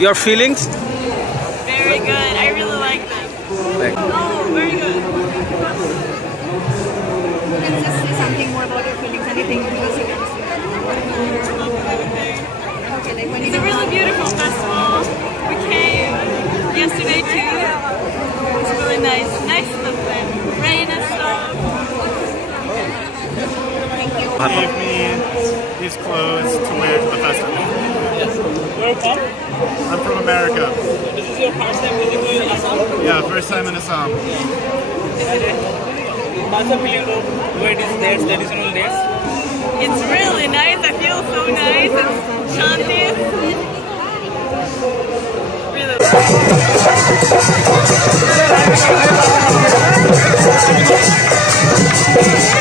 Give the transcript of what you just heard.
Your feelings? Very good. I really like this. Oh, very good. Let's just say something more about your feelings. Anything because you can. Okay, like when It's a really beautiful festival. We came yesterday too. It's really nice. Nice with the rain and stuff. Gave me these clothes to wear to the festival. Where are you from? I'm from America. This is your first time visiting Assam? Yeah, first time in Assam. What's the feeling of where it is their traditional days? It's really nice. I feel so nice. It's shanty. Really.